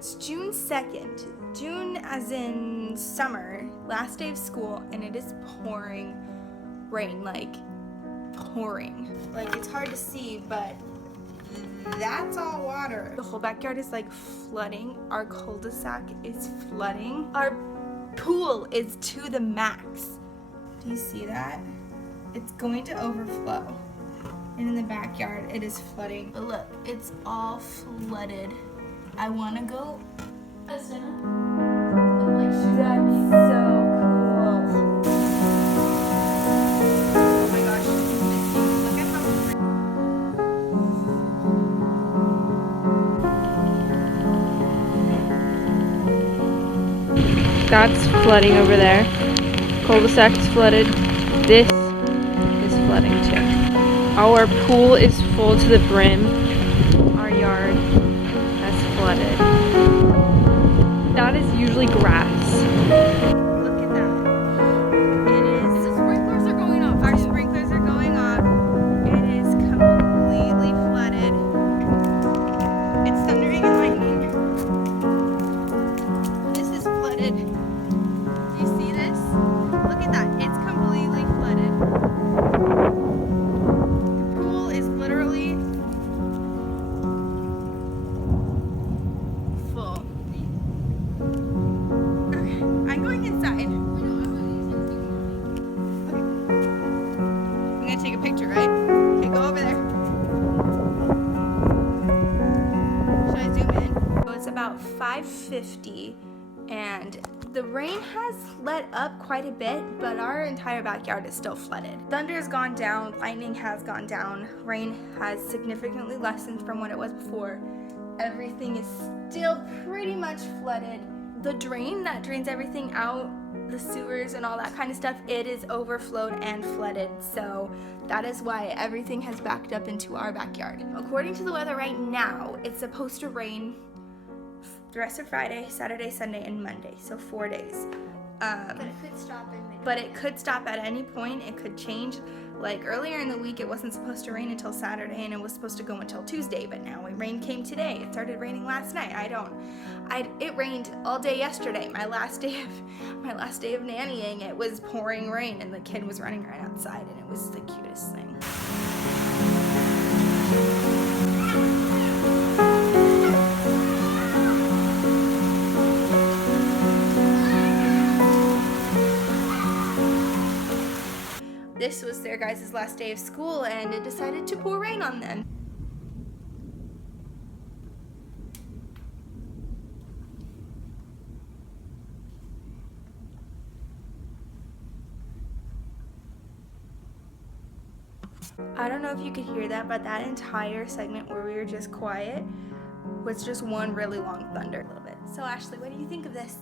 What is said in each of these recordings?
it's June 2nd. June as in summer, last day of school, and it is pouring rain, like pouring. Like it's hard to see, but that's all water. The whole backyard is like flooding. Our cul-de-sac is flooding. Our pool is to the max. Do you see that? It's going to overflow. And in the backyard, it is flooding. But look, it's all flooded. I want to go. That's so cool. Oh my gosh, look at how. That's flooding over there. Cul-de-sac is flooded. This is flooding too. Our pool is full to the brim. Our yard has flooded. That is usually grass. Look at that. It is. The sprinklers are going off. Our sprinklers are going off. It is completely flooded. It's thundering and lightning. This is flooded. Do you see this? Look at that. It's completely flooded. The pool is literally full. Okay, I'm going inside. Okay. I'm gonna take a picture, right? Okay, go over there. Should I zoom in? So it's about 5:50 and the rain has let up quite a bit, but our entire backyard is still flooded. Thunder has gone down, lightning has gone down, rain has significantly lessened from what it was before. Everything is still pretty much flooded. The drain that drains everything out, the sewers and all that kind of stuff, it is overflowed and flooded. So that is why everything has backed up into our backyard. According to the weather right now, it's supposed to rain the rest of Friday, Saturday, Sunday, and Monday. So 4 days. But it could stop in mid. But it could stop at any point. It could change. Like earlier in the week, it wasn't supposed to rain until Saturday, and it was supposed to go until Tuesday. But now rain came today. It started raining last night. It rained all day yesterday. My last day of nannying, it was pouring rain, and the kid was running right outside, and it was the cutest thing. This was their guys' last day of school, and it decided to pour rain on them. I don't know if you could hear that, but that entire segment where we were just quiet was just one really long thunder a little bit. So Ashley, what do you think of this?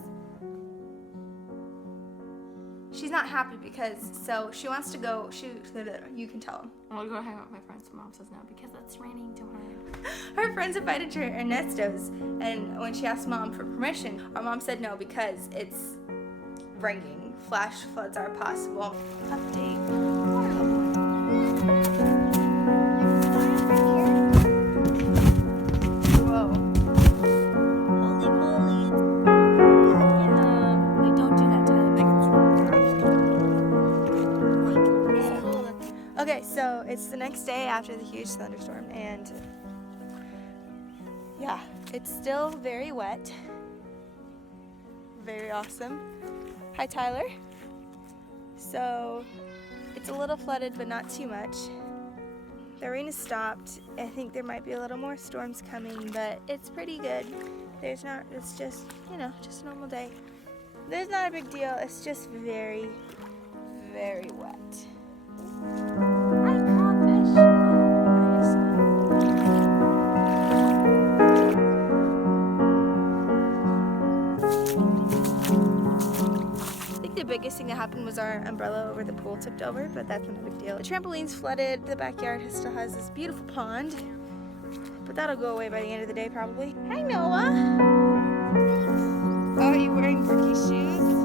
She's not happy because, so she wants to go, you can tell him. I want to go hang out with my friends, but Mom says no because it's raining too hard. Her friends invited her to Ernesto's, and when she asked Mom for permission, our mom said no because it's raining. Flash floods are possible. Update. Whoa. Holy moly. Wait, don't do that, Tyler. Okay, so it's the next day after the huge thunderstorm, and yeah, it's still very wet. Very awesome. Hi, Tyler. So it's a little flooded, but not too much. The rain has stopped. I think there might be a little more storms coming, but it's pretty good. It's just, just a normal day. There's not a big deal. It's just very, very wet. Hi, crawfish. I think the biggest thing that happened was our umbrella over the pool tipped over, but that's not a big deal. The trampoline's flooded. The backyard still has this beautiful pond, but that'll go away by the end of the day probably. Hi, Noah. Oh, are you wearing Brookie shoes?